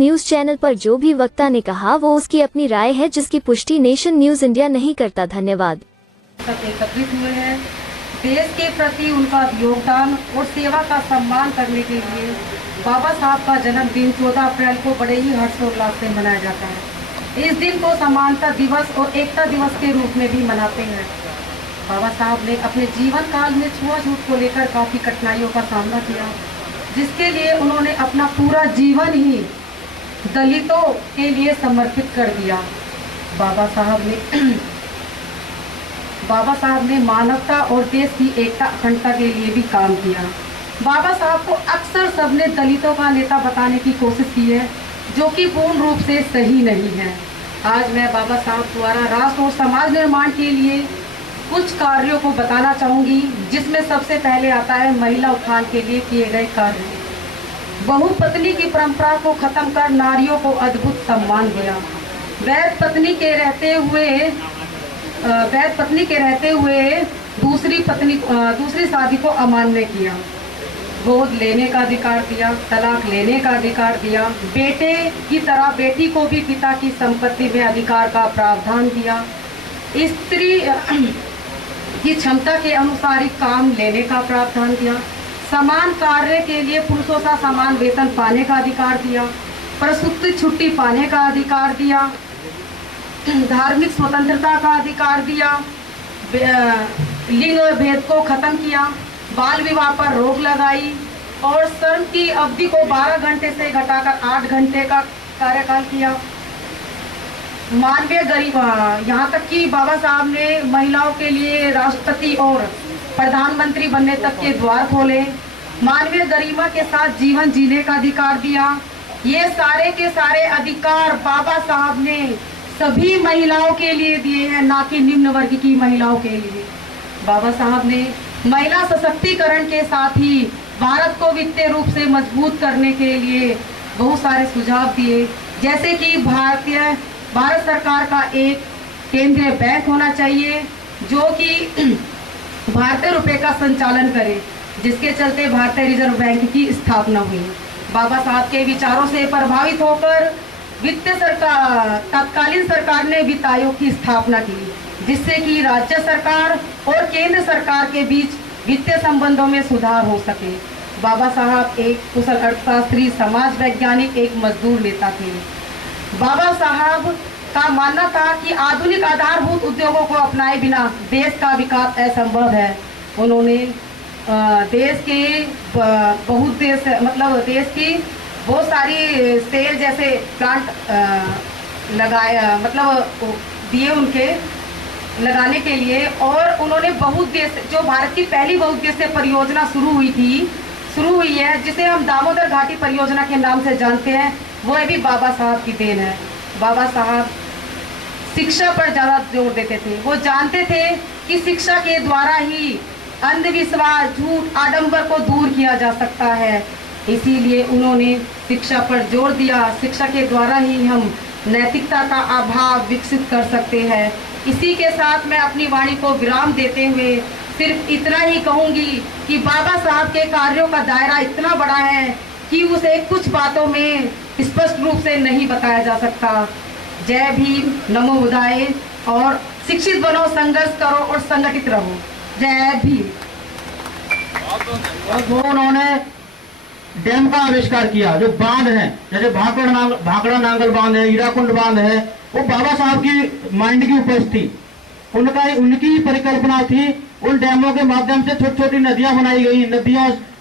News channel पर जो भी वक्ता ने कहा वो उसकी अपनी राय है, जिसकी पुष्टि नेशन न्यूज इंडिया नहीं करता। धन्यवाद। सब एकत्रित हुए हैं देश के प्रति उनका योगदान और सेवा का सम्मान करने के लिए। बाबा साहब का जन्मदिन 14 अप्रैल को बड़े ही हर्षोल्लास से मनाया जाता है। इस दिन को समानता दिवस और एकता दिवस के रूप में भी मनाते हैं। बाबा साहब ने अपने जीवन काल में छुआछूत को लेकर काफ़ी कठिनाइयों का सामना किया, जिसके लिए उन्होंने अपना पूरा जीवन ही दलितों के लिए समर्पित कर दिया। बाबा साहब ने मानवता और देश की एकता अखंडता के लिए भी काम किया। बाबा साहब को अक्सर सबने दलितों का नेता बताने की कोशिश की है, जो कि पूर्ण रूप से सही नहीं है। आज मैं बाबा साहब द्वारा राष्ट्र और समाज निर्माण के लिए कुछ कार्यों को बताना चाहूँगी, जिसमें सबसे पहले आता है महिला उत्थान के लिए किए गए कार्य। बहुपत्नी की परंपरा को खत्म कर नारियों को अद्भुत सम्मान दिया। वैध पत्नी के रहते हुए दूसरी शादी को अमान्य किया। गोद लेने का अधिकार दिया, तलाक लेने का अधिकार दिया। बेटे की तरह बेटी को भी पिता की संपत्ति में अधिकार का प्रावधान दिया। स्त्री की क्षमता के अनुसार ही काम लेने का प्रावधान दिया। समान कार्य के लिए पुरुषों का समान वेतन पाने का अधिकार दिया। प्रसूति छुट्टी पाने का अधिकार दिया। धार्मिक स्वतंत्रता का अधिकार दिया। लिंग भेद को खत्म किया। बाल विवाह पर रोक लगाई और श्रम की अवधि को 12 घंटे से घटाकर 8 घंटे का कार्यकाल किया। मानवीय गरिमा, यहाँ तक कि बाबा साहब ने महिलाओं के लिए राष्ट्रपति और प्रधानमंत्री बनने तक के द्वार खोले। मानवीय गरिमा के साथ जीवन जीने का अधिकार दिया। ये सारे के सारे अधिकार बाबा साहब ने सभी महिलाओं के लिए दिए हैं, ना कि निम्न वर्ग की महिलाओं के लिए। बाबा साहब ने महिला सशक्तिकरण के साथ ही भारत को वित्तीय रूप से मजबूत करने के लिए बहुत सारे सुझाव दिए, जैसे कि भारत सरकार का एक केंद्रीय बैंक होना चाहिए, जो कि भारतीय रुपए का संचालन करे, जिसके चलते भारतीय रिजर्व बैंक की स्थापना हुई। बाबा साहब के विचारों से प्रभावित होकर तत्कालीन सरकार ने वित्त आयोग की स्थापना की, जिससे कि राज्य सरकार और केंद्र सरकार के बीच वित्तीय संबंधों में सुधार हो सके। बाबा साहब एक कुशल अर्थशास्त्री, समाज वैज्ञानिक, एक मजदूर नेता थे। बाबा साहब का मानना था कि आधुनिक आधारभूत उद्योगों को अपनाए बिना देश का विकास असंभव है। उन्होंने देश की बहुत सारी सेल जैसे प्लांट दिए उनके लगाने के लिए, और उन्होंने जो भारत की पहली बहुउद्देश्य परियोजना शुरू हुई है, जिसे हम दामोदर घाटी परियोजना के नाम से जानते हैं, वो भी बाबा साहब की देन है। बाबा साहब शिक्षा पर ज़्यादा जोर देते थे। वो जानते थे कि शिक्षा के द्वारा ही अंधविश्वास, झूठ, आडंबर को दूर किया जा सकता है। इसीलिए उन्होंने शिक्षा पर जोर दिया। शिक्षा के द्वारा ही हम नैतिकता का अभाव विकसित कर सकते हैं। इसी के साथ मैं अपनी वाणी को विराम देते हुए सिर्फ इतना ही कहूँगी कि बाबा साहब के कार्यों का दायरा इतना बड़ा है कि उसे कुछ बातों में स्पष्ट रूप से नहीं बताया जा सकता। जय भीम, नमो बुद्धाय, और शिक्षित बनो, संघर्ष करो और संगठित रहो। जय भीम। उन्होंने डैम का आविष्कार किया, जो बांध है, जैसे भाखड़ा नांगल बांध है, हीराकुंड बांध है, वो बाबा साहब की माइंड की उपज थी। उनकी परिकल्पना थी। उन डैमों के माध्यम से छोटी छोटी नदियां बनाई गई।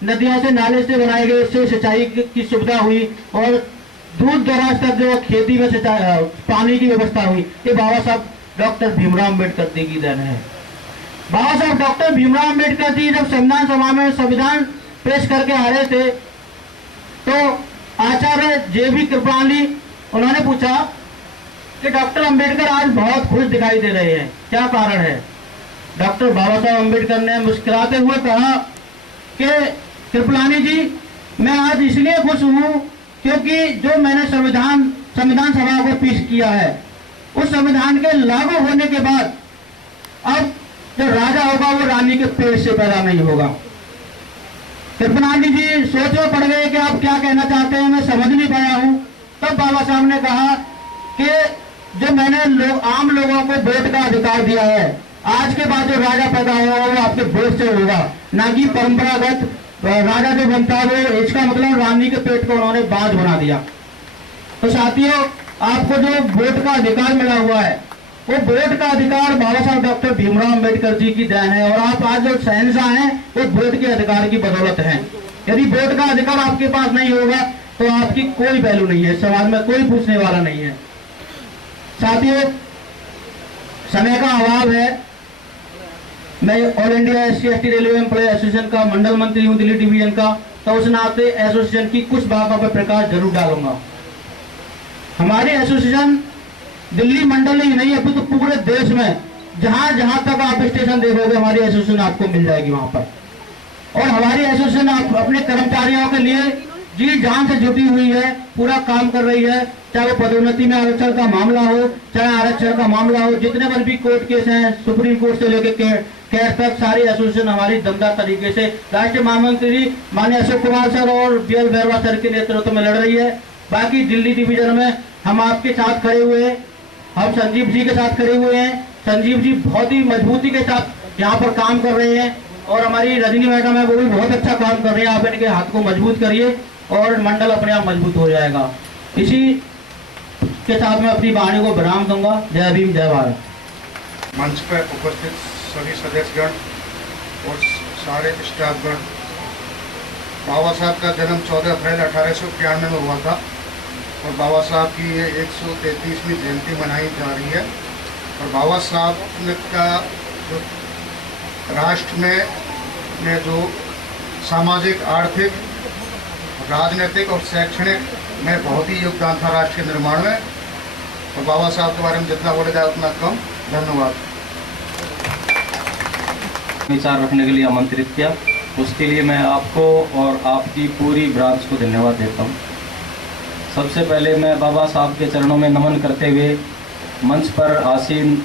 नदियों से नाले से बनाए गए, इससे सिंचाई की सुविधा हुई और दूर दराज तक जो खेती में पानी की व्यवस्था हुई। ये बाबा साहब डॉक्टर भीमराव अम्बेडकर जी की देन है। बाबा साहब डॉक्टर भीमराव अम्बेडकर जी जब संविधान सभा में संविधान पेश करके आ रहे थे, तो आचार्य जे.बी. कृपलानी उन्होंने पूछा कि डॉक्टर अंबेडकर आज बहुत खुश दिखाई दे रहे हैं, क्या कारण है? डॉक्टर बाबा साहब अंबेडकर ने मुस्कुराते हुए कहा कि कृपलानी जी, मैं आज इसलिए खुश हूँ क्योंकि जो मैंने संविधान सभा को पेश किया है, उस संविधान के लागू होने के बाद अब जो राजा होगा वो रानी के पेट से पैदा नहीं होगा। कृपलानी जी सोच में पड़ गए कि आप क्या कहना चाहते हैं, मैं समझ नहीं पाया हूँ। तो तब बाबा साहब ने कहा कि जो मैंने आम लोगों को वोट का अधिकार दिया है, आज के बाद जो राजा पैदा होगा वो आपके वोट से होगा, ना कि परंपरागत राजा जो बनता है वो। इसका मतलब रानी के पेट को उन्होंने बाज बना दिया। तो साथियों, आपको जो वोट का अधिकार मिला हुआ है, वो वोट का अधिकार बाबा साहब डॉक्टर भीमराव अंबेडकर जी की देन है। और आप आज जो शहंशाह हैं वो वोट के अधिकार की बदौलत हैं। यदि वोट का अधिकार आपके पास नहीं होगा तो आपकी कोई वैल्यू नहीं है, समाज में कोई पूछने वाला नहीं है। साथियों, समय का अभाव है। मैं all India SC/ST railway employ association का मंडल मंत्री हूं दिल्ली डिवीजन का, तो उस नाते एसोसिएशन की कुछ बातों पर प्रकाश जरूर डालूंगा। हमारी एसोसिएशन दिल्ली मंडल ही नहीं, अभी तो पूरे देश में जहां जहां तक आप स्टेशन देखोगे हमारी एसोसिएशन आपको मिल जाएगी वहां पर। और हमारी एसोसिएशन अपने कर्मचारियों के लिए जी जान से जुटी हुई है, पूरा काम कर रही है। चाहे वो पदोन्नति में आरक्षण का मामला हो, चाहे आरक्षण का मामला हो, जितने पर भी कोर्ट केस हैं, सुप्रीम कोर्ट से लेकर कैट तक, सारी एसोसिएशन हमारी दमदार तरीके से राष्ट्रीय महामंत्री माननीय अशोक कुमार सर और BL बैरवा सर के नेतृत्व में लड़ रही है। बाकी दिल्ली डिवीजन में हम आपके साथ खड़े हुए हैं, हम संजीव जी के साथ खड़े हुए हैं। संजीव जी बहुत ही मजबूती के साथ यहाँ पर काम कर रहे हैं और हमारी रजनी मैडम है वो भी बहुत अच्छा काम कर रहे हैं। आप इनके हाथ को मजबूत करिए और मंडल अपने आप मजबूत हो जाएगा। इसी के साथ मैं अपनी वाणी को विराम दूंगा। जय भीम, जय भारत। मंच पर उपस्थित सभी सदस्यगण और सारे स्टाफगण, बाबा साहब का जन्म 14 अप्रैल 1891 में हुआ था और बाबा साहब की ये 133वीं जयंती मनाई जा रही है। और बाबा साहब का जो राष्ट्र में जो सामाजिक, आर्थिक, राजनीतिक और शैक्षणिक में बहुत ही योगदान था राष्ट्र के निर्माण में। और बाबा साहब के बारे में जितना बोला जाए उतना कम। धन्यवाद। विचार रखने के लिए आमंत्रित किया, उसके लिए मैं आपको और आपकी पूरी ब्रांच को धन्यवाद देता हूँ। सबसे पहले मैं बाबा साहब के चरणों में नमन करते हुए मंच पर आसीन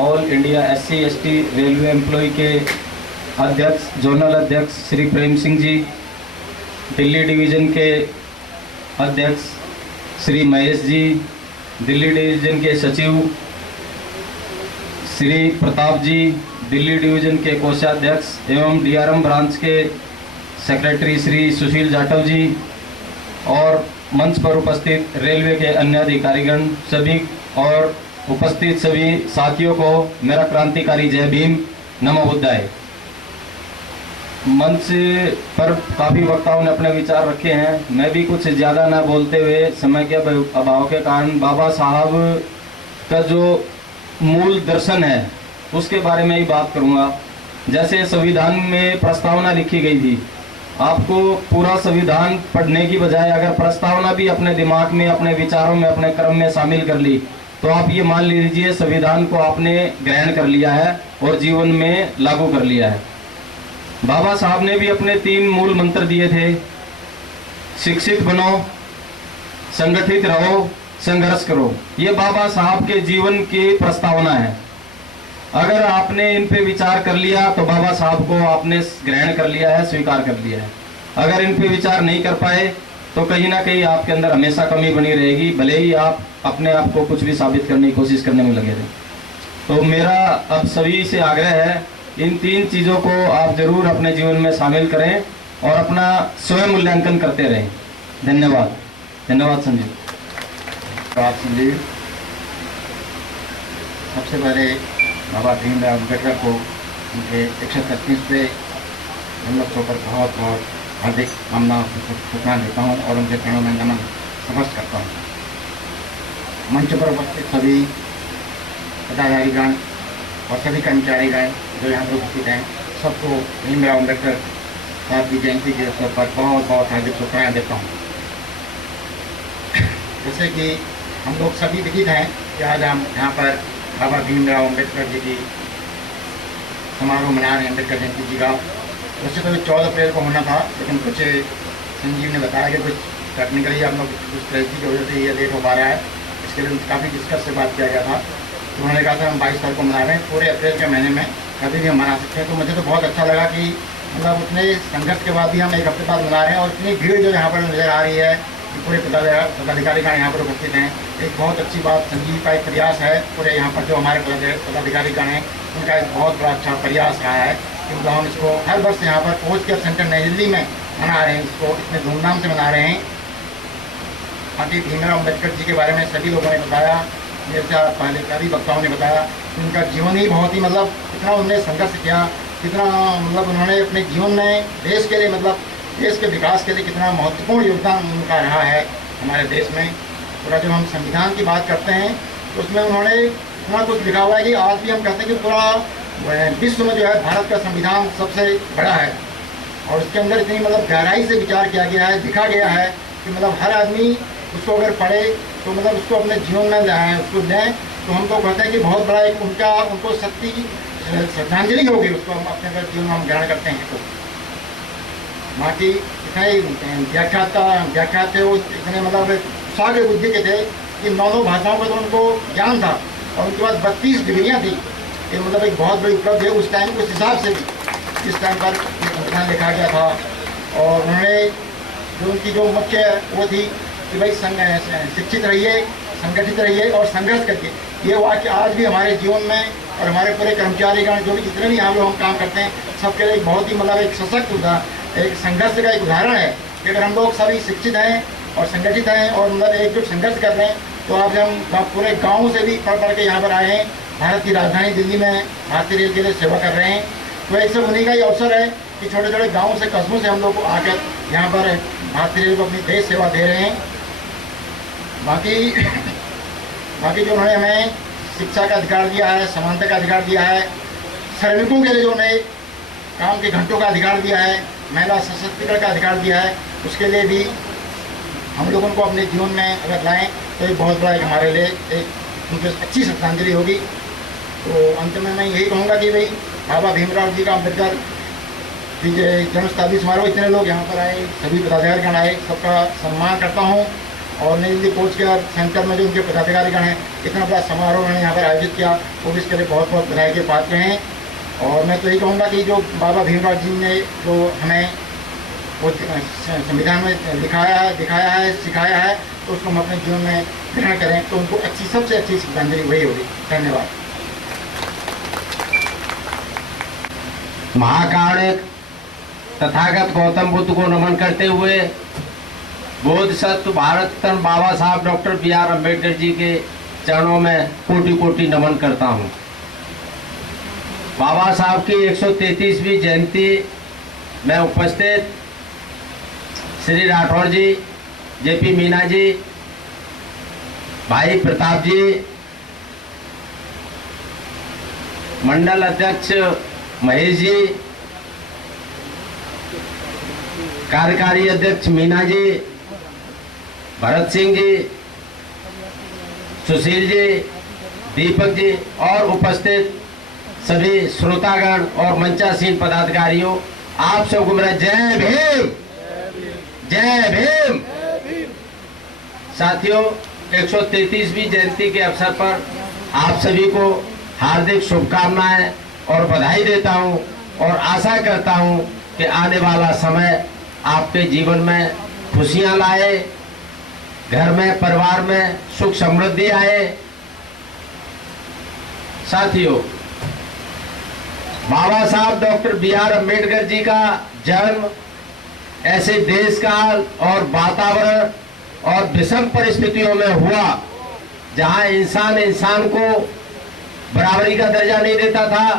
all India SC/ST railway employ के अध्यक्ष, जोनल अध्यक्ष श्री प्रेम सिंह जी, दिल्ली डिवीज़न के अध्यक्ष श्री महेश जी, दिल्ली डिवीज़न के सचिव श्री प्रताप जी, दिल्ली डिवीज़न के कोषाध्यक्ष एवं DRM ब्रांच के सेक्रेटरी श्री सुशील जाटव जी और मंच पर उपस्थित रेलवे के अन्य अधिकारीगण सभी और उपस्थित सभी साथियों को मेरा क्रांतिकारी जय भीम, नमो बुद्धाय। मंच पर काफ़ी वक्ताओं ने अपने विचार रखे हैं। मैं भी कुछ ज़्यादा ना बोलते हुए समय के अभाव के कारण बाबा साहब का जो मूल दर्शन है उसके बारे में ही बात करूंगा। जैसे संविधान में प्रस्तावना लिखी गई थी, आपको पूरा संविधान पढ़ने की बजाय अगर प्रस्तावना भी अपने दिमाग में, अपने विचारों में, अपने क्रम में शामिल कर ली तो आप ये मान लीजिए संविधान को आपने ग्रहण कर लिया है और जीवन में लागू कर लिया है। बाबा साहब ने भी अपने 3 मूल मंत्र दिए थे, शिक्षित बनो, संगठित रहो, संघर्ष करो। ये बाबा साहब के जीवन की प्रस्तावना है। अगर आपने इन पे विचार कर लिया तो बाबा साहब को आपने ग्रहण कर लिया है, स्वीकार कर लिया है। अगर इन पे विचार नहीं कर पाए तो कहीं ना कहीं आपके अंदर हमेशा कमी बनी रहेगी, भले ही आप अपने आप को कुछ भी साबित करने की कोशिश करने में लगे रहें। तो मेरा अब सभी से आग्रह है, इन 3 चीज़ों को आप जरूर अपने जीवन में शामिल करें और अपना स्वयं मूल्यांकन करते रहें। धन्यवाद। धन्यवाद संजीव। संजीव, सबसे पहले बाबा भीमराव अम्बेडकर को उनके 133वें जन्मोत्सव पर बहुत बहुत हार्दिक शुभकामनाएं देता हूँ और उनके चरणों में नमन समस्त करता हूँ। मंच पर उपस्थित सभी पदाधिकारीगण और सभी कर्मचारीगण जो यहाँ पर उपस्थित हैं, सबको भीमराव अम्बेडकर साहब की जयंती के अवसर पर बहुत बहुत हार्दिक शुभकामनाएं देता हूँ। जैसे कि हम लोग सभी विदित हैं कि आज हम यहाँ पर बाबा भीमराव अम्बेडकर जी की समारोह मना रहे हैं, अम्बेडकर जयंती जी का। वैसे तो 14 अप्रैल को होना था, लेकिन कुछ संजीव ने बताया कि कुछ टेक्निकली हम लोग कुछ ट्रेजिडी की वजह से ये लेट हो पा रहा है। इसके लिए काफ़ी डिस्कस से बात किया गया था, तो उन्होंने कहा था हम 22 तारीख को मना रहे हैं, पूरे अप्रैल के महीने में कभी भी हम मना सकते हैं। तो मुझे तो बहुत अच्छा लगा कि मतलब उतने संघर्ष के बाद भी हम 1 हफ्ते बाद मना रहे हैं और इतनी भीड़ जो यहाँ पर नज़र आ रही है, कि पूरे पदाधिकारीगण यहाँ पर उपस्थित हैं। एक बहुत अच्छी बात, संजीव का एक प्रयास है, पूरे यहाँ पर जो हमारे पदाधिकारीगण हैं उनका एक बहुत बड़ा अच्छा प्रयास रहा है, क्योंकि हम इसको हर वर्ष यहाँ पर पोस्ट केयर सेंटर नई दिल्ली में मना रहे हैं, इसको इतने धूमधाम से मना रहे हैं। बाकी भीमराव अम्बेडकर जी के बारे में सभी लोगों ने बताया, मेरे से पहले कई वक्ताओं ने बताया कि उनका जीवन ही बहुत ही मतलब कितना उन्होंने संघर्ष किया, कितना मतलब उन्होंने अपने जीवन में देश के लिए मतलब देश के विकास के लिए कितना महत्वपूर्ण योगदान उनका रहा है हमारे देश में। पूरा जब हम संविधान की बात करते हैं तो उसमें उन्होंने इतना कुछ लिखा हुआ है कि आज भी हम कहते हैं कि पूरा विश्व में जो है भारत का संविधान सबसे बड़ा है, और उसके अंदर इतनी मतलब गहराई से विचार किया गया है, लिखा गया है कि मतलब हर आदमी उसको अगर पढ़े तो मतलब उसको अपने जीवन में उसको लें, तो हम तो कहते हैं कि बहुत बड़ा एक उनको सच्ची श्रद्धांजलि होगी, उसको हम अपने जीवन में हम ग्रहण करते हैं। तो बाकी इतने व्याख्यात थे, वो इतने मतलब सागे बुद्धि के थे कि 9 भाषाओं का तो उनको ज्ञान था, और उनके पास 32 डिग्रियाँ थी। ये मतलब एक बहुत बड़ी उपलब्धि है उस टाइम, उस हिसाब से भी इस टाइम पर संविधान लिखा गया था। और उन्होंने जो उनकी जो मुख्य वो थी कि भाई शिक्षित रहिए, संगठित रहिए और संघर्ष करिए। ये वाक्य आज भी हमारे जीवन में और हमारे पूरे कर्मचारीगण जो भी जितने भी यहाँ लोग हम काम करते हैं सबके लिए बहुत ही मतलब एक सशक्त एक संघर्ष का एक उदाहरण है कि अगर हम लोग सभी शिक्षित हैं और संगठित हैं और मतलब एकजुट संघर्ष कर रहे हैं, तो आज हम पूरे गाँव से भी पढ़ के यहाँ पर आए हैं, भारत की राजधानी दिल्ली में भारतीय रेल के लिए सेवा कर रहे हैं। तो एक सब उन्हीं का ही अवसर है कि छोटे छोटे गाँव से कस्बों से हम लोग आकर यहाँ पर भारतीय रेल को अपनी देश सेवा दे रहे हैं। बाकी जो उन्होंने हमें शिक्षा का अधिकार दिया है, समानता का अधिकार दिया है, श्रमिकों के लिए जो उन्हें काम के घंटों का अधिकार दिया है, महिला सशक्तिकरण का अधिकार दिया है, उसके लिए भी हम लोग उनको अपने जीवन में अगर लाएँ तो एक बहुत बड़ा एक हमारे लिए एक उनकी अच्छी श्रद्धांजलि होगी। तो अंत में मैं यही कहूँगा कि भाई बाबा भीमराव जी का अम्बेडकर जी जन्म शताब्दी समारोह इतने लोग यहाँ पर आए, सभी पदाधिकारीगण आए, सबका सम्मान करता हूँ। और नई दिल्ली पोस्ट केयर सेंटर में जो उनके पदाधिकारीगण हैं इतना बड़ा समारोह उन्होंने यहाँ पर आयोजित किया, वो भी इसके लिए बहुत बहुत बधाई के पात्र हैं। और मैं तो यही कहूँगा कि जो बाबा भीमराव जी ने जो हमें वो संविधान में दिखाया है, सिखाया है, तो उसको हम अपने जीवन में ग्रहण करें, तो उनको सबसे अच्छी श्रद्धांजलि वही होगी। धन्यवाद। महाकारुणिक तथागत गौतम बुद्ध को नमन करते हुए बोधिसत्व भारत रत्न बाबा साहब डॉक्टर B.R. अम्बेडकर जी के चरणों में कोटि कोटि नमन करता हूँ। बाबा साहब की 133वीं जयंती में उपस्थित श्री राठौर जी, JP मीना जी, भाई प्रताप जी, मंडल अध्यक्ष महेश जी, कार्यकारी अध्यक्ष मीना जी, भरत सिंह जी, सुशील जी, दीपक जी और उपस्थित सभी श्रोतागण और मंचासीन पदाधिकारियों, आप सबको मेरा जय भीम, जय भीम। साथियों, 133वीं जयंती के अवसर पर आप सभी को हार्दिक शुभकामनाएं और बधाई देता हूं और आशा करता हूं कि आने वाला समय आपके जीवन में खुशियां लाए, घर में परिवार में सुख समृद्धि आए। साथियों, बाबा साहब डॉक्टर B.R. अम्बेडकर जी का जन्म ऐसे देश काल और वातावरण और विषम परिस्थितियों में हुआ जहां इंसान को बराबरी का दर्जा नहीं देता था,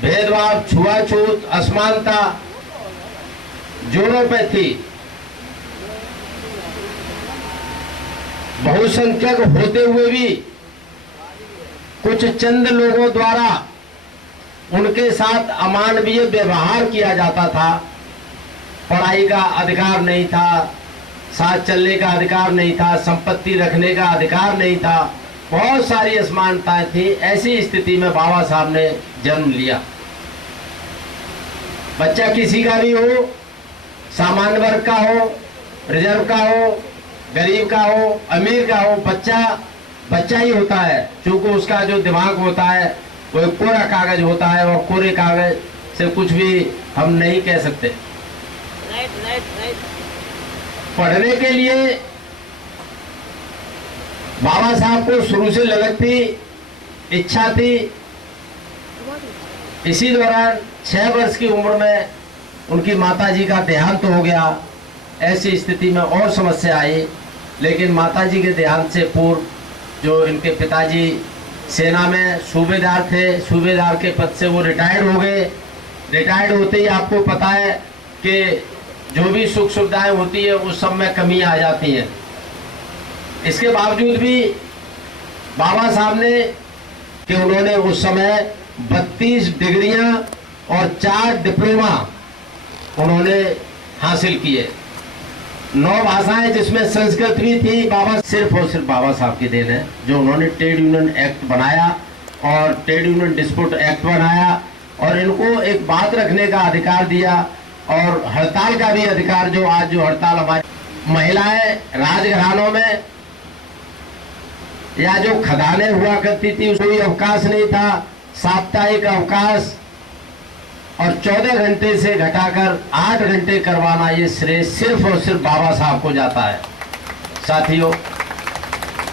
भेदभाव, छुआछूत, असमानता जोरों पे थी। बहुसंख्यक होते हुए भी कुछ चंद लोगों द्वारा उनके साथ अमानवीय व्यवहार किया जाता था। पढ़ाई का अधिकार नहीं था, साथ चलने का अधिकार नहीं था, संपत्ति रखने का अधिकार नहीं था, बहुत सारी असमानताएं थी। ऐसी स्थिति में बाबा साहब ने जन्म लिया। बच्चा किसी का भी हो, सामान्य वर्ग का हो, रिजर्व का हो, गरीब का हो, अमीर का हो, बच्चा ही होता है। क्योंकि उसका जो दिमाग होता है वो एक कोरा कागज होता है और कोरे कागज से कुछ भी हम नहीं कह सकते। पढ़ने के लिए बाबा साहब को शुरू से लगन थी, इच्छा थी। इसी दौरान 6 वर्ष की उम्र में उनकी माताजी का देहांत हो गया। ऐसी स्थिति में और समस्या आई, लेकिन माताजी के देहांत से पूर्व जो इनके पिताजी सेना में सूबेदार थे, सूबेदार के पद से वो रिटायर्ड हो गए। रिटायर्ड होते ही आपको पता है कि जो भी सुख सुविधाएं होती है उस सब में कमी आ जाती है। इसके बावजूद भी बाबा साहब ने कि उन्होंने उस समय 32 डिग्रियां और 4 डिप्लोमा उन्होंने हासिल किए। 9 भाषाएं जिसमें संस्कृत भी थी। बाबा सिर्फ और सिर्फ बाबा साहब की देन है जो उन्होंने ट्रेड यूनियन एक्ट बनाया और ट्रेड यूनियन डिस्प्यूट एक्ट बनाया और इनको एक बात रखने का अधिकार दिया और हड़ताल का भी अधिकार। जो आज जो हड़ताल हमारी महिलाएं राजघरानों में या जो खदानें हुआ करती थी कोई अवकाश नहीं था, साप्ताहिक अवकाश और 14 घंटे से घटाकर 8 घंटे करवाना ये श्रेय सिर्फ और सिर्फ बाबा साहब को जाता है। साथियों,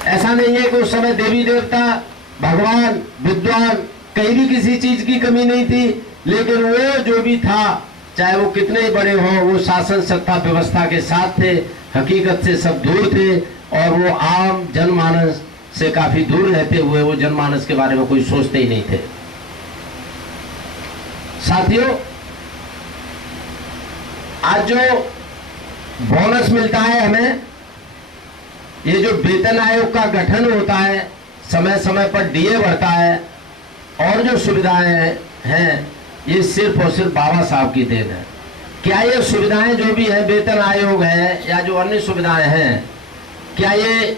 ऐसा नहीं है कि उस समय देवी देवता, भगवान, विद्वान कहीं भी किसी चीज की कमी नहीं थी, लेकिन वो जो भी था चाहे वो कितने ही बड़े हों, वो शासन सत्ता व्यवस्था के साथ थे, हकीकत से सब दूर थे और वो आम जनमानस से काफी दूर रहते हुए वो जनमानस के बारे में कोई सोचते ही नहीं थे। साथियों, आज जो बोनस मिलता है हमें, ये जो वेतन आयोग का गठन होता है, समय समय पर डीए बढ़ता है और जो सुविधाएं हैं ये सिर्फ और सिर्फ बाबा साहब की देन है। क्या ये सुविधाएं जो भी है, वेतन आयोग है या जो अन्य सुविधाएं हैं, क्या ये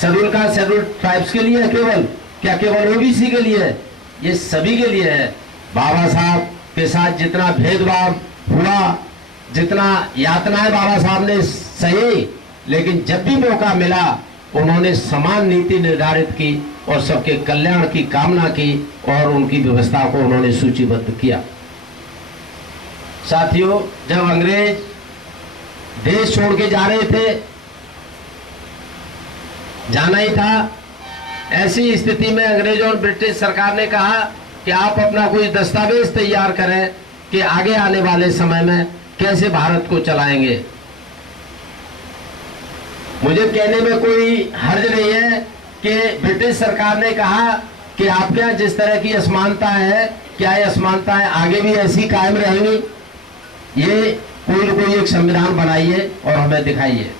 शेड्यूल कास्ट शेड्यूल ट्राइब्स के लिए है केवल? क्या केवल ओबीसी के लिए है? ये सभी के लिए है। बाबा साहब के साथ जितना भेदभाव हुआ, जितना यातनाएं बाबा साहब ने सही, लेकिन जब भी मौका मिला उन्होंने समान नीति निर्धारित की और सबके कल्याण की कामना की और उनकी व्यवस्था को उन्होंने सूचीबद्ध किया। साथियों, जब अंग्रेज देश छोड़ के जा रहे थे, जाना ही था, ऐसी स्थिति में अंग्रेजों और ब्रिटिश सरकार ने कहा कि आप अपना कोई दस्तावेज तैयार करें कि आगे आने वाले समय में कैसे भारत को चलाएंगे। मुझे कहने में कोई हर्ज नहीं है कि ब्रिटिश सरकार ने कहा कि आपके यहाँ जिस तरह की असमानता है, क्या ये असमानताएं आगे भी ऐसी कायम रहेंगी? ये कोई न कोई एक संविधान बनाइए और हमें दिखाइए।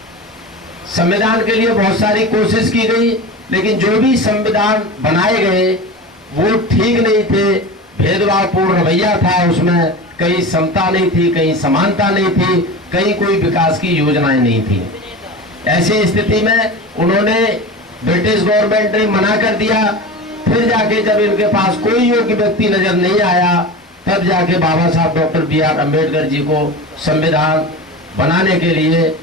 संविधान के लिए बहुत सारी कोशिश की गई, लेकिन जो भी संविधान बनाए गए वो ठीक नहीं थे। भेदभावपूर्ण रवैया था उसमें, कहीं समता नहीं थी, कहीं समानता नहीं थी, कहीं कोई विकास की योजनाएं नहीं थी। ऐसी स्थिति में उन्होंने, ब्रिटिश गवर्नमेंट ने मना कर दिया। फिर जाके जब इनके पास कोई योग्य व्यक्ति नजर नहीं आया, तब जाके बाबा साहब डॉक्टर BR अम्बेडकर जी को संविधान बनाने के लिए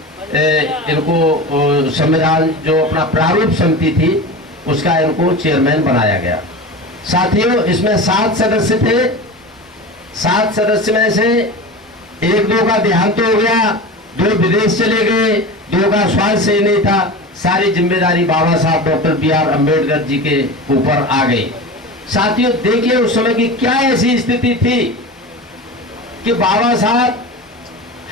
इनको संविधान जो अपना प्रारूप समिति थी उसका इनको चेयरमैन बनाया गया। साथियों, इसमें 7 सदस्य थे। 7 सदस्य में से 1-2 का देहांत हो गया, 2 विदेश चले गए, 2 का स्वास्थ्य सही नहीं था। सारी जिम्मेदारी बाबा साहब डॉक्टर BR अम्बेडकर जी के ऊपर आ गई। साथियों, देखिए उस समय की क्या ऐसी स्थिति थी कि बाबा साहब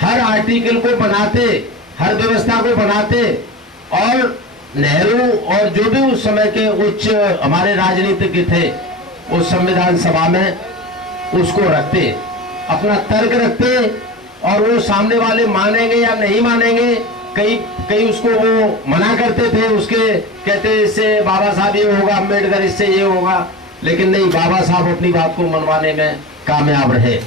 हर आर्टिकल को बनाते, हर व्यवस्था को बनाते और नेहरू और जो भी उस समय के उच्च हमारे राजनीतिज्ञ थे उस संविधान सभा में उसको रखते, अपना तर्क रखते और वो सामने वाले मानेंगे या नहीं मानेंगे, कई उसको वो मना करते थे, उसके कहते इससे बाबा साहब ये होगा, अम्बेडकर इससे ये होगा, लेकिन नहीं, बाबा साहब अपनी बात को मनवाने में कामयाब रहे।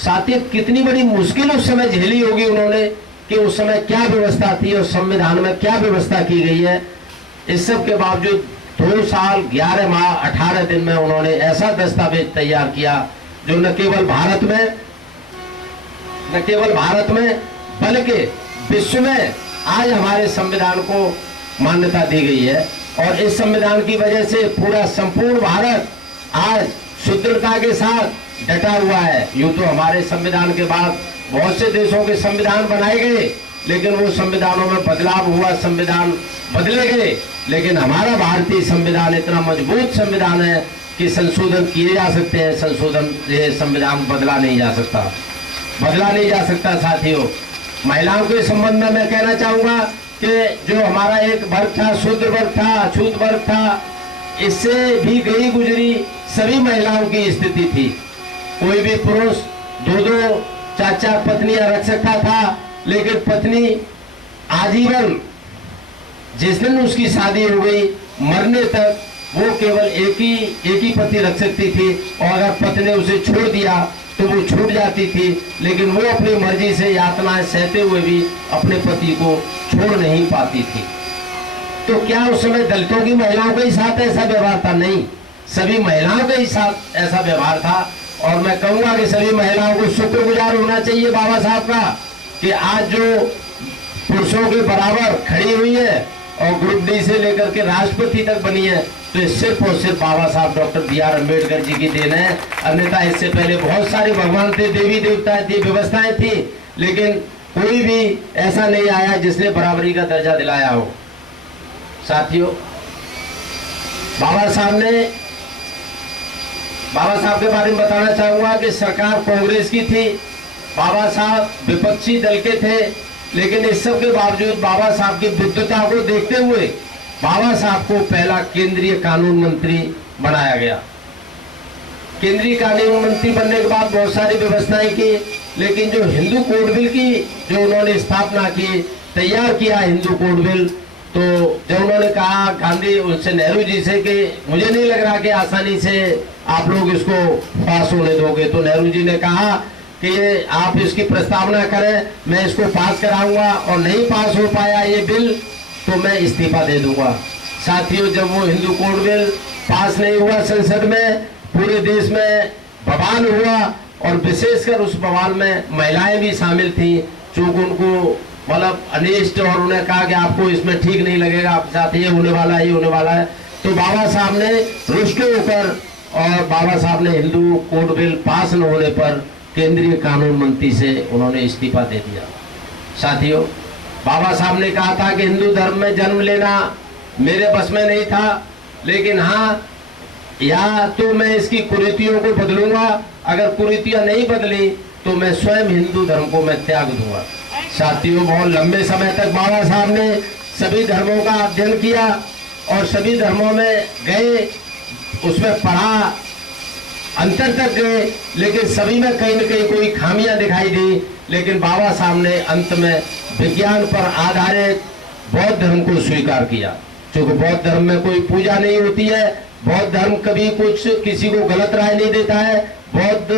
साथियों, कितनी बड़ी मुश्किल उस समय झेली होगी उन्होंने कि उस समय क्या व्यवस्था थी और संविधान में क्या व्यवस्था की गई है। इस सब के बावजूद 2 साल 11 माह 18 दिन में उन्होंने ऐसा दस्तावेज तैयार किया जो न केवल भारत में बल्कि विश्व में आज हमारे संविधान को मान्यता दी गई है। और इस संविधान की वजह से पूरा संपूर्ण भारत आज सुदृढ़ता के साथ डटा हुआ है। यूं तो हमारे संविधान के बाद बहुत से देशों के संविधान बनाए गए, लेकिन वो संविधानों में बदलाव हुआ, संविधान बदले गए, लेकिन हमारा भारतीय संविधान इतना मजबूत संविधान है कि संशोधन किए जा सकते हैं, ये संविधान बदला नहीं जा सकता। साथियों, महिलाओं के संबंध में मैं कहना चाहूंगा कि जो हमारा एक वर्ग था, शूद्र वर्ग था, अछूत वर्ग था, इससे भी गई गुजरी सभी महिलाओं की स्थिति थी। कोई भी पुरुष 2-2 4-4 पत्नियां रख सकता था, लेकिन पत्नी आजीवन, जिस दिन उसकी शादी हो गई, मरने तक वो केवल एक ही पति रख सकती थी, और अगर पति ने उसे छोड़ दिया तो वो छूट जाती थी, लेकिन वो अपनी मर्जी से यातनाएं सहते हुए भी अपने पति को छोड़ नहीं पाती थी। तो क्या उस समय दलितों की महिलाओं के साथ ऐसा व्यवहार था? नहीं, सभी महिलाओं के साथ ऐसा व्यवहार था। और मैं कहूंगा कि सभी महिलाओं को शुक्रगुजार होना चाहिए बाबा साहब का कि आज जो पुरुषों के बराबर खड़ी हुई है और ग्रुप डी से लेकर के राष्ट्रपति तक बनी है, तो ये सिर्फ और सिर्फ बाबा साहब डॉक्टर B.R. अम्बेडकर जी की देन है। अन्यथा इससे पहले बहुत सारे भगवान थे, देवी देवताएं थी, व्यवस्थाएं थी, लेकिन कोई भी ऐसा नहीं आया जिसने बराबरी का दर्जा दिलाया हो। साथियों, बाबा साहब के बारे में बताना चाहूंगा कि सरकार कांग्रेस की थी, बाबा साहब विपक्षी दल के थे, लेकिन इस सब के बावजूद बाबा साहब की बुद्धता को देखते हुए बाबा साहब को पहला केंद्रीय कानून मंत्री बनाया गया। केंद्रीय कानून मंत्री बनने के बाद बहुत सारी व्यवस्थाएं की, लेकिन जो हिंदू कोड बिल की जो उन्होंने स्थापना की, तैयार किया हिंदू कोड बिल, तो जब उन्होंने कहा गांधी उनसे, नेहरू जी से कि मुझे नहीं लग रहा कि आसानी से आप लोग इसको पास होने दोगे, तो नेहरू जी ने कहा कि आप इसकी प्रस्तावना करें, मैं इसको पास कराऊंगा, और नहीं पास हो पाया ये बिल तो मैं इस्तीफा दे दूंगा। साथियों, जब वो हिंदू कोड बिल पास नहीं हुआ संसद में, पूरे देश में बवाल हुआ, और विशेषकर उस बवाल में महिलाएं भी शामिल थी, चूंकि उनको मतलब अनिष्ट, और उन्हें कहा कि आपको इसमें ठीक नहीं लगेगा, आपके साथ ये होने वाला है, तो बाबा साहब ने रुष्ट होकर, और बाबा साहब ने हिंदू कोड बिल पास न होने पर केंद्रीय कानून मंत्री से उन्होंने इस्तीफा दे दिया। साथियों, बाबा साहब ने कहा था कि हिंदू धर्म में जन्म लेना मेरे बस में नहीं था, लेकिन हाँ, या तो मैं इसकी कुरीतियों को बदलूंगा, अगर कुरीतियां नहीं बदली तो मैं स्वयं हिंदू धर्म को मैं त्याग दूंगा। साथियों, बहुत लंबे समय तक बाबा साहब ने सभी धर्मों का अध्ययन किया और सभी धर्मों में गए, उसमें पढ़ा, अंतर तक गए, लेकिन सभी में कहीं न कहीं कोई खामियां दिखाई दी। लेकिन बाबा साहब ने अंत में विज्ञान पर आधारित बौद्ध धर्म को स्वीकार किया, क्योंकि बौद्ध धर्म में कोई पूजा नहीं होती है, बौद्ध धर्म कभी किसी को गलत राय नहीं देता है। बौद्ध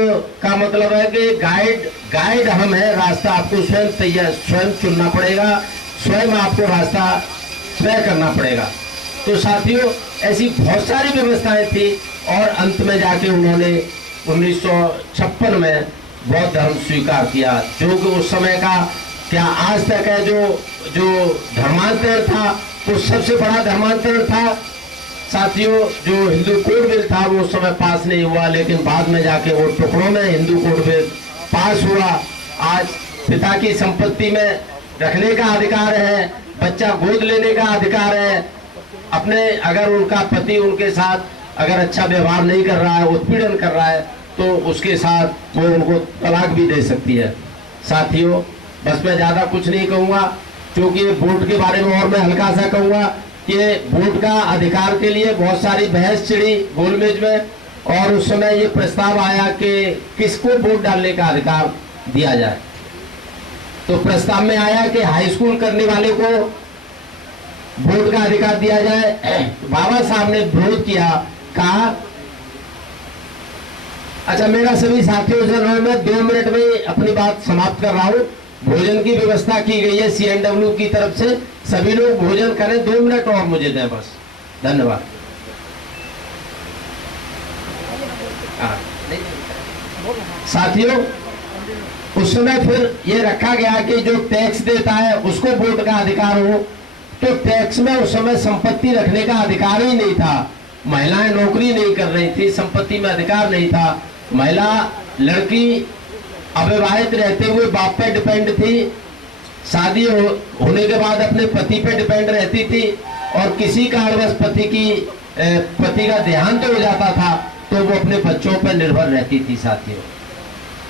का मतलब है कि गाइड हम है, रास्ता आपको स्वयं चुनना पड़ेगा, स्वयं आपको रास्ता तय करना पड़ेगा। तो साथियों, ऐसी बहुत सारी व्यवस्थाएं थी, और अंत में जाके उन्होंने 1956 में बौद्ध धर्म स्वीकार किया, जो कि उस समय का क्या आज तक है जो धर्मांतरण था, वो सबसे बड़ा धर्मांतरण था। साथियों, जो हिंदू कोड बिल था वो उस समय पास नहीं हुआ, लेकिन बाद में जाके वो टुकड़ों में हिंदू कोड बिल पास हुआ। आज पिता की संपत्ति में रखने का अधिकार है, बच्चा गोद लेने का अधिकार है, अपने अगर उनका पति उनके साथ अगर अच्छा व्यवहार नहीं कर रहा है, उत्पीड़न कर रहा है, तो उसके साथ वो उनको तलाक भी दे सकती है। साथियों, बस मैं ज्यादा कुछ नहीं कहूँगा, क्योंकि वोट के बारे में और मैं हल्का सा कहूँगा कि वोट का अधिकार के लिए बहुत सारी बहस छिड़ी गोलमेज में, और उस समय ये प्रस्ताव आया कि किसको वोट डालने का अधिकार दिया जाए। तो प्रस्ताव में आया कि हाई स्कूल करने वाले को वोट का अधिकार दिया जाए। बाबा साहब ने विरोध किया, कहा अच्छा, मेरा सभी साथियों से मैं 2 मिनट में अपनी बात समाप्त कर रहा हूँ। भोजन की व्यवस्था की गई है CNW की तरफ से, सभी लोग भोजन करें, 2 मिनट और मुझे दें बस, धन्यवाद। साथियों, उस समय फिर ये रखा गया कि जो टैक्स देता है उसको वोट का अधिकार हो, तो टैक्स में उस समय संपत्ति रखने का अधिकार ही नहीं था। महिलाएं नौकरी नहीं कर रही थी, संपत्ति में अधिकार नहीं था। महिला लड़की अविवाहित रहते हुए बाप पे डिपेंड थी, शादी होने के बाद अपने पति पे डिपेंड रहती थी, और किसी कारणवश पति का देहांत हो जाता था तो वो अपने बच्चों पर निर्भर रहती थी साथियों।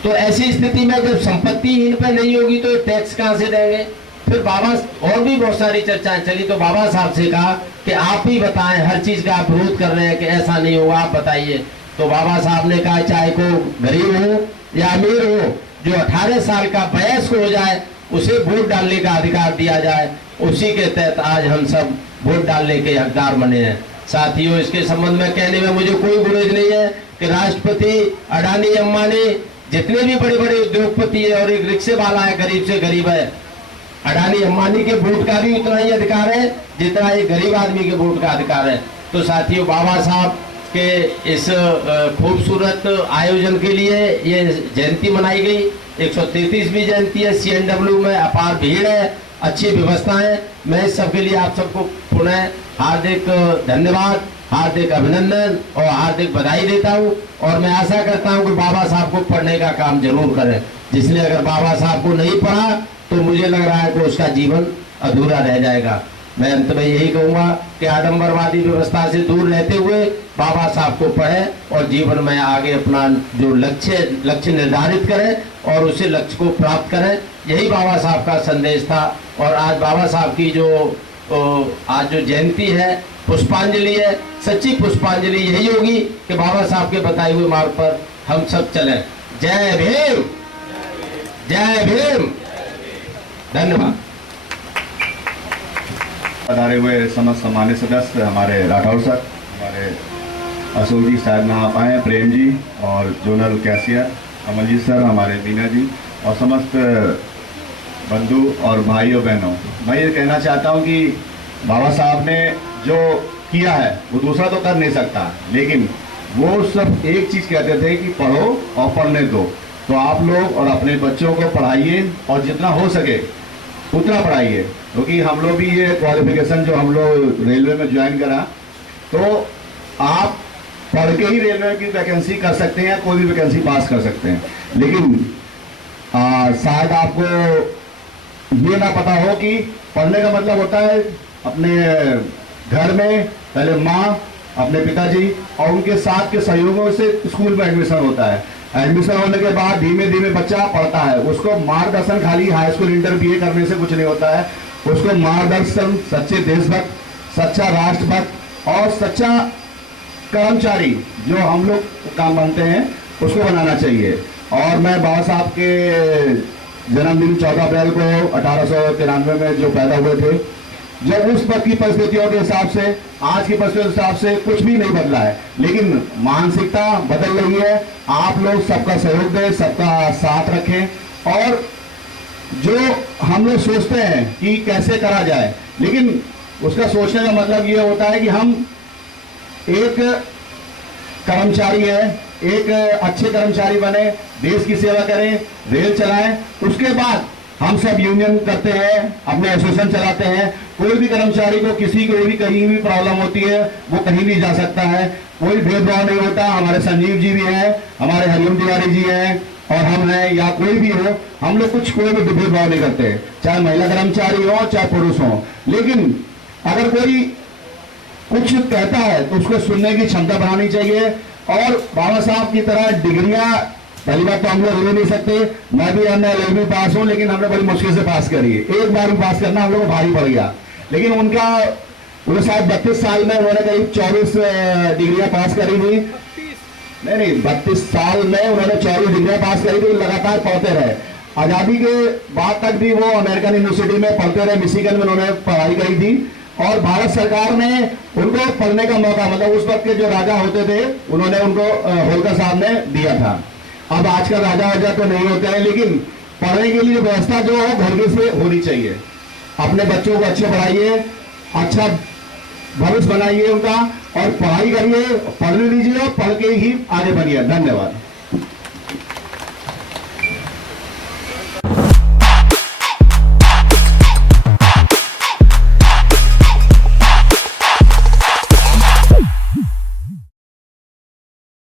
तो ऐसी स्थिति में जब संपत्ति इन पे नहीं होगी तो टैक्स कहाँ से देंगे? फिर बाबा और भी बहुत सारी चर्चाएं चली, तो बाबा साहब से कहा कि आप ही बताएं, हर चीज का आप विरोध कर रहे हैं कि ऐसा नहीं होगा, आप बताइए। तो बाबा साहब ने कहा चाहे को गरीब हो या अमीर हो, जो 18 साल का वयस्क हो जाए उसे वोट डालने का अधिकार दिया जाए। उसी के तहत आज हम सब वोट डालने के हकदार बने हैं। साथियों, इसके संबंध में कहने में मुझे कोई गुरेज नहीं है कि राष्ट्रपति अडानी अंबानी जितने भी बड़े बड़े उद्योगपति है और एक रिक्शे वाला है, गरीब से गरीब है, अडानी अंबानी के वोट का भी उतना ही अधिकार है जितना एक गरीब आदमी के वोट का अधिकार है। तो साथियों, बाबा साहब के इस खूबसूरत आयोजन के लिए ये जयंती मनाई गई, 133वीं जयंती है। CNW में अपार भीड़ है, अच्छी व्यवस्था है। मैं इस सब के लिए आप सबको पुनः हार्दिक धन्यवाद, हार्दिक अभिनंदन और हार्दिक बधाई देता हूँ। और मैं आशा करता हूँ कि बाबा साहब को पढ़ने का काम जरूर करें, जिसने अगर बाबा साहब को नहीं पढ़ा तो मुझे लग रहा है कि उसका जीवन अधूरा रह जाएगा। मैं अंत में यही कहूँगा कि आडंबरवादी व्यवस्था से दूर रहते हुए बाबा साहब को पढ़ें और जीवन में आगे अपना जो लक्ष्य निर्धारित करें और उसी लक्ष्य को प्राप्त करें। यही बाबा साहब का संदेश था। और आज बाबा साहब की आज जो जयंती है, पुष्पांजलि है, सच्ची पुष्पांजलि यही होगी कि बाबा साहब के बताए हुए मार्ग पर हम सब चलें। जय भीम, जय भीम, धन्यवाद। पधारे हुए समस्त सम्मानित सदस्य, हमारे राठौर सर, हमारे अशोक जी शायद ना आ पाए, प्रेम जी और जोनल कैशियर अमलजीत सर, हमारे मीना जी और समस्त बंधु और भाइयों बहनों, मैं ये कहना चाहता हूँ कि बाबा साहब ने जो किया है वो दूसरा तो कर नहीं सकता, लेकिन वो सब एक चीज़ कहते थे कि पढ़ो और पढ़ने दो। तो आप लोग और अपने बच्चों को पढ़ाइए और जितना हो सके उतना पढ़ाइए, क्योंकि हम लोग भी ये क्वालिफिकेशन जो हम लोग रेलवे में ज्वाइन करा, तो आप पढ़ के ही रेलवे की वैकेंसी कर सकते हैं, कोई भी वैकेंसी पास कर सकते हैं। लेकिन शायद आपको ये ना पता हो कि पढ़ने का मतलब होता है अपने घर में पहले माँ, अपने पिताजी और उनके साथ के सहयोगों से स्कूल में एडमिशन होता है। एडमिशन होने के बाद धीमे धीमे बच्चा पढ़ता है, उसको मार्गदर्शन खाली हाई स्कूल इंटर BA करने से कुछ नहीं होता है, उसको मार्गदर्शन सच्चे देशभक्त, सच्चा राष्ट्रभक्त और सच्चा कर्मचारी जो हम लोग काम बनते हैं उसको बनाना चाहिए। और मैं बाबा साहब के जन्मदिन 14 अप्रैल को 1893 में जो पैदा हुए थे, जब उस वक्त की परिस्थितियों के हिसाब से, आज की परिस्थितियों के हिसाब से कुछ भी नहीं बदला है, लेकिन मानसिकता बदल रही है। आप लोग सबका सहयोग दें, सबका साथ रखें और जो हम लोग सोचते हैं कि कैसे करा जाए, लेकिन उसका सोचने का मतलब ये होता है कि हम एक कर्मचारी है, एक अच्छे कर्मचारी बने, देश की सेवा करें, रेल चलाएं। उसके बाद हम सब यूनियन करते हैं, अपने एसोसिएशन चलाते हैं। कोई भी कर्मचारी को किसी को भी कहीं भी प्रॉब्लम होती है वो कहीं भी जा सकता है, कोई भेदभाव नहीं होता। हमारे संजीव जी भी हैं, हमारे हरिओम तिवारी जी हैं और हम हैं, या कोई भी हो, हम लोग कोई भी भेदभाव नहीं करते, चाहे महिला कर्मचारी हो चाहे पुरुष हो। लेकिन अगर कोई कुछ कहता है तो उसको सुनने की क्षमता बढ़ानी चाहिए। और बाबा साहब की तरह डिग्रियां, पहली बात तो हम लोग ले नहीं सकते, मैं भी LLB पास हूं, लेकिन हमने बड़ी मुश्किल से पास करी है। एक बार भी पास करना हम लोग को भारी पड़ गया। लेकिन उन्हें शायद 32 साल में उन्होंने करीब 24 डिग्रियां पास करी थी। नहीं 32 साल में उन्होंने 24 डिग्रियां पास करी थी, लगातार पढ़ते रहे। आजादी के बाद तक भी वो अमेरिकन यूनिवर्सिटी में पढ़ते रहे, मिशिगन में उन्होंने पढ़ाई करी थी। और भारत सरकार ने उनको पढ़ने का मौका, मतलब उस वक्त के जो राजा होते थे उन्होंने उनको होलकर साहब ने दिया था। अब आजकल राजा तो नहीं होते हैं, लेकिन पढ़ने के लिए व्यवस्था जो है घर से होनी चाहिए। अपने बच्चों को अच्छे पढ़ाइए, अच्छा भविष्य बनाइए उनका और पढ़ाई करिए, पढ़ने दीजिए और पढ़ के ही आगे बढ़िए। धन्यवाद।